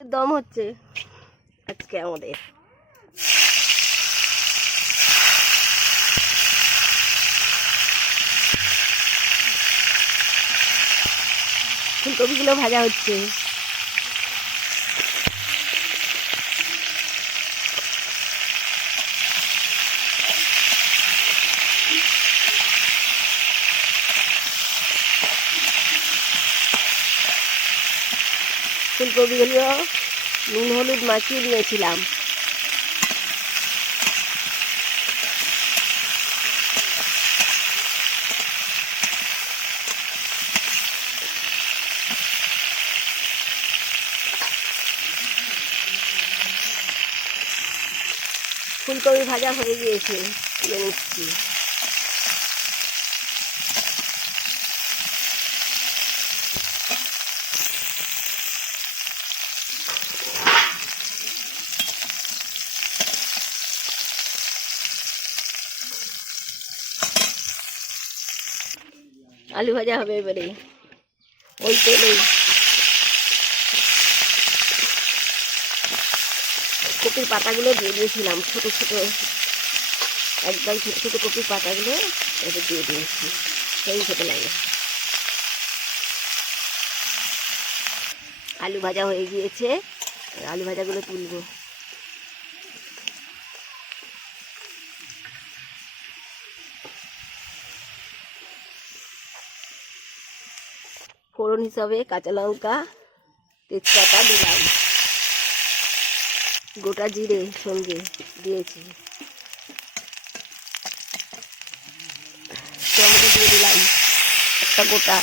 দম হচ্ছে। আজকে আমাদের। ফুলকপিগুলো ভাজা হচ্ছে। ফুলকপিগুলো নুন হলুদ মাখিয়ে নিয়েছিলাম। ফুলকপি ভাজা হয়ে গিয়েছে নিচ্ছি। আলু ভাজা হবে এবারে। ওই তেলেই। কপির পাতাগুলো দিয়ে দিয়েছিলাম, ছোট ছোট। একদম ছোট ছোট কপির পাতাগুলো এতে দিয়ে দিয়েছি। সেই খেতে লাগে। আলু ভাজা হয়ে গিয়েছে। আলু ভাজাগুলো তুলবো। ফোড়ন হিসাবে কাঁচা লঙ্কা, তেজপাতা দিলাম। গোটা জিরে সঙ্গে দিয়েছি। টমেটো দিয়ে দিলাম একটা গোটা।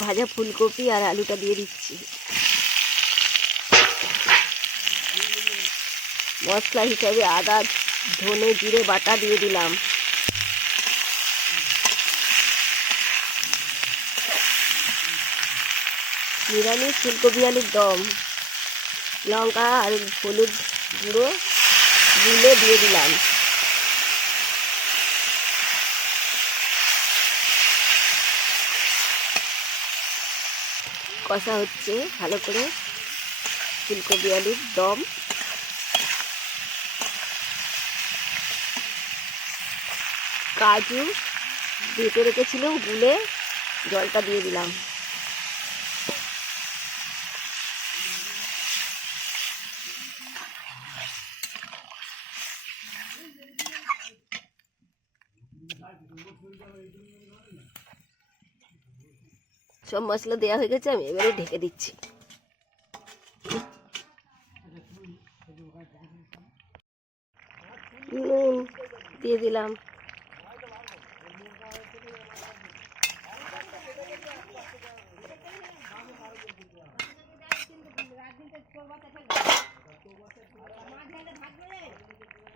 ভাজা ফুলকপি আর আলুটা দিয়ে দিচ্ছি। মশলা হিসাবে আদা, ধনে, জিরে, বাটা দিয়ে দিলাম। নিরামিষ ফুলকপি আলুর দম, লঙ্কা আর হলুদ গুঁড়ো গুলে দিয়ে দিলাম। কষা হচ্ছে ভালো করে ফুলকপি আলুর দম। কাজু বেটে রেখেছিলাম গুলে জলটা দিয়ে দিলাম। সব মশলা দেওয়া হয়ে গেছে আমি এবারে ঢেকে দিচ্ছি। নুন দিয়ে দিলাম।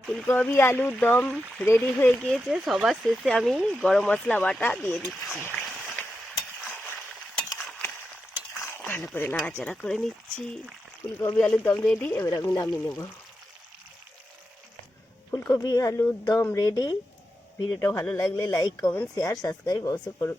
ফুলকপি আলুর দম রেডি হয়ে গিয়েছে। সবার শেষে আমি গরম মশলা বাটা দিয়ে দিচ্ছি। ভালো করে নাড়াচাড়া করে নিচ্ছি। ফুলকপি আলুর দম রেডি এবার আমি নামিয়ে নেব। ফুলকপি আলুর দম রেডি ভিডিওটা ভালো লাগলে লাইক কমেন্ট শেয়ার সাবস্ক্রাইব অবশ্যই করুন।